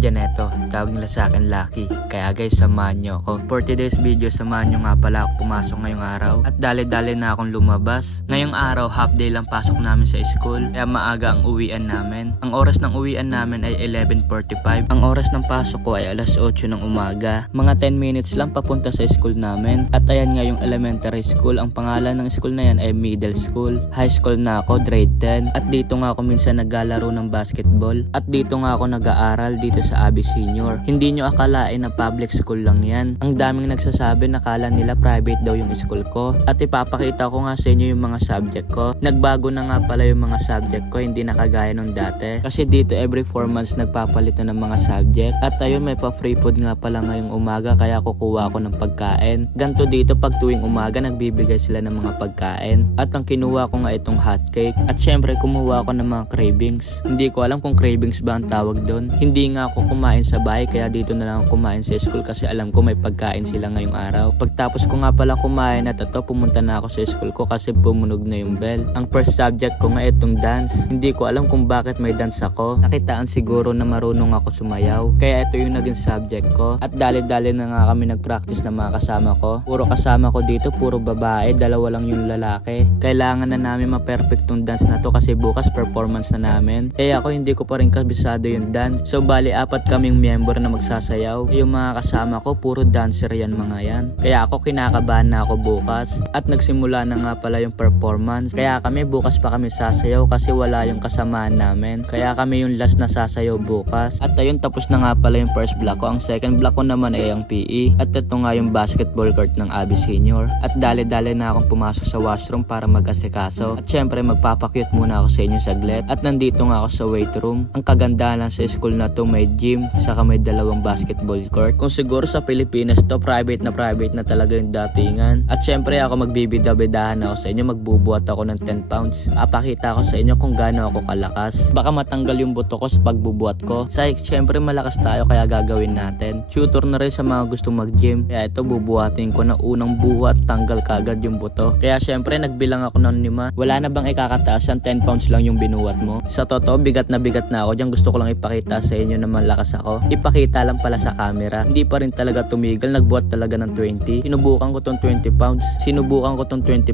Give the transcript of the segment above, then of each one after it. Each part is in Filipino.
Janeto, tawag nila sa akin Lucky. Kaya guys, samahan nyo ako. For today's video, samahan nyo nga pala ako pumasok ngayong araw. At dali-dali na akong lumabas. Ngayong araw, half day lang pasok namin sa school. Kaya maaga ang uwian namin. Ang oras ng uwian namin ay 11:45. Ang oras ng pasok ko ay alas 8 ng umaga. Mga 10 minutes lang papunta sa school namin. At ayan nga yung elementary school. Ang pangalan ng school na yan ay middle school. High school na ako, grade 10. At dito nga ako minsan naglalaro ng basketball. At dito nga ako nag-aaral dito sa Abi Senior. Hindi nyo akalain na public school lang yan. Ang daming nagsasabi, nakala nila private daw yung school ko. At ipapakita ko nga sa inyo yung mga subject ko. Nagbago na nga pala yung mga subject ko, hindi na kagaya nung dati. Kasi dito every 4 months nagpapalit na ng mga subject. At ayun, may pa free food nga pala ngayong umaga, kaya kukuha ako ng pagkain. Ganto dito pag tuwing umaga nagbibigay sila ng mga pagkain. At ang kinuha ko nga itong hotcake. At syempre kumuha ako ng mga cravings. Hindi ko alam kung cravings ba ang tawag doon. Hindi nga ako kumain sa bahay, kaya dito na lang ako kumain sa school kasi alam ko may pagkain sila ngayong araw. Pagtapos ko nga pala kumain at ito, pumunta na ako sa school ko kasi pumunog na yung bell. Ang first subject ko nga itong dance. Hindi ko alam kung bakit may dance ako. Nakitaan siguro na marunong ako sumayaw. Kaya ito yung naging subject ko. At dali-dali na nga kami nag-practice na mga kasama ko. Puro kasama ko dito, puro babae. Dalawa lang yung lalaki. Kailangan na namin ma-perfect tong dance na to kasi bukas performance na namin. Kaya ako hindi ko pa rin kabisado yung dance. So bali 4 kaming member na magsasayaw. Yung mga kasama ko puro dancer yan mga yan. Kaya ako kinakabahan na ako bukas. At nagsimula na nga pala yung performance. Kaya kami bukas pa kami sasayaw kasi wala yung kasamaan namin. Kaya kami yung last na sasayaw bukas. At ayun, tapos na nga pala yung first block ko. Ang second block ko naman ay ang PE. At ito nga yung basketball court ng Abi Senior. At dali-dali na akong pumasok sa washroom para mag-asikaso. At syempre magpapakyut muna ako sa inyo saglit. At nandito nga ako sa weight room. Ang kagandahan lang sa school na to, may gym, saka may 2 basketball court. Kung siguro sa Pilipinas to, private na talaga yung datingan. At syempre ako magbibida-bidahan ako sa inyo, magbubuhat ako ng 10 pounds. Papakita ko sa inyo kung gaano ako kalakas. Baka matanggal yung buto ko sa pagbubuhat ko. Syempre malakas tayo kaya gagawin natin. Tutor na rin sa mga gustong mag-gym. Kaya ito bubuhatin ko na unang buhat, tanggal kagad yung buto. Kaya syempre nagbilang ako ng 5. Wala na bang ikakataas yan? 10 pounds lang yung binuhat mo. Sa totoo, bigat na ako dyan. Gusto ko lang ipakita sa inyo na malakas ako. Ipakita lang pala sa camera. Hindi pa rin talaga tumigil. Nagbuhat talaga ng 20. Sinubukan ko tong 20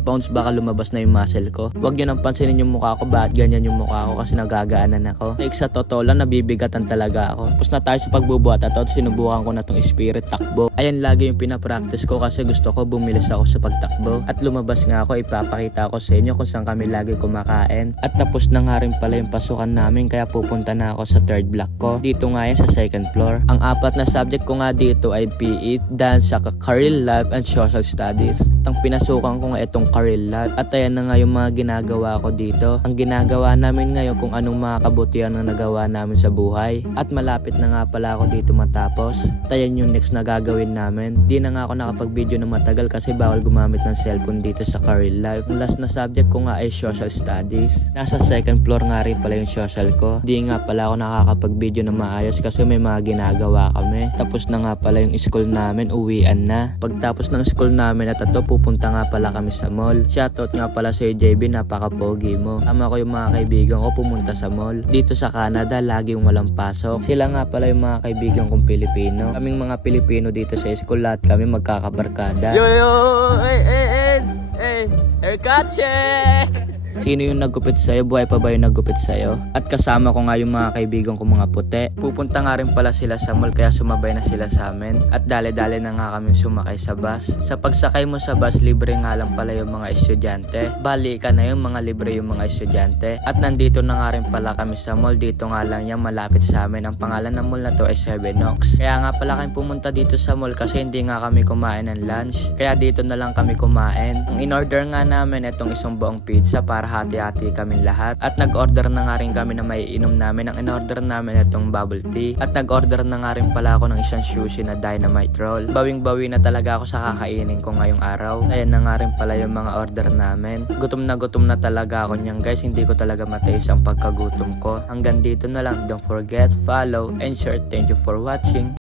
pounds. Baka lumabas na yung muscle ko. Huwag nyo nang pansinin yung mukha ko. Bakit ganyan yung mukha ko? Kasi nagagaanan ako. Like sa totoo lang, nabibigatan talaga ako. Tapos na tayo sa pagbubuhat at sinubukan ko na tong spirit takbo. Ayan lagi yung pinapractice ko kasi gusto ko bumilis ako sa pagtakbo. At lumabas nga ako, ipapakita ko sa inyo kung saan kami lagi kumakain. At tapos na nga rin pala yung pasukan namin, kaya pupunta na ako sa third block ko. Dito nga yan sa second floor. Ang 4 na subject ko nga dito ay PE, dance, saka career life and social studies. Ang pinasukan ko nga itong career life. At ayan na nga yung mga ginagawa ko dito. Ang ginagawa namin ngayon kung anong mga kabutihan na nagawa namin sa buhay. At malapit na nga pala ako dito matapos. At ayan yung next na gagawin namin. Di na nga ako nakapag-video na matagal kasi bawal gumamit ng cellphone dito sa career life. Ang last na subject ko nga ay social studies. Nasa second floor nga rin pala yung social ko. Di nga pala ako nakakapag-video na maayos kasi may mga ginagawa kami. Tapos na nga pala yung school namin, uwian na. Pagtapos ng school namin at ito, pupunta nga pala kami sa mall. Shoutout nga pala sa JB, napaka-pogi mo. Tama ko yung mga kaibigan ko pumunta sa mall. Dito sa Canada, laging walang pasok. Sila nga pala yung mga kaibigan kong Pilipino. Kaming mga Pilipino dito sa school, lahat kami magkakabarkada. Yo! Hey! Haircut check! Sino yung naggupit sa'yo? Buhay pa ba yung naggupit sa'yo? At kasama ko nga yung mga kaibigan ko mga puti. Pupunta nga rin pala sila sa mall kaya sumabay na sila sa amin. At dali-dali na nga kami sumakay sa bus. Sa pagsakay mo sa bus, libre nga lang pala yung mga estudyante. Bali ka na yung mga libre yung mga estudyante. At nandito na nga rin pala kami sa mall. Dito nga lang yan, malapit sa amin. Ang pangalan ng mall na to ay 7 Oaks. Kaya nga pala kami pumunta dito sa mall kasi hindi nga kami kumain ng lunch. Kaya dito na lang kami kumain. Ang in-order nga namin itong isang buong pizza para hati-hati kami lahat. At nag-order na nga rin kami na may inom namin. Ang in-order namin itong bubble tea. At nag-order na nga rin pala ako ng isang sushi na dynamite roll. Bawing-bawi na talaga ako sa kakainin ko ngayong araw. Ayan na nga rin pala yung mga order namin. Gutom na talaga ako niyan guys. Hindi ko talaga mataste ang pagkagutom ko. Hanggang dito na lang. Don't forget, follow and share. Thank you for watching.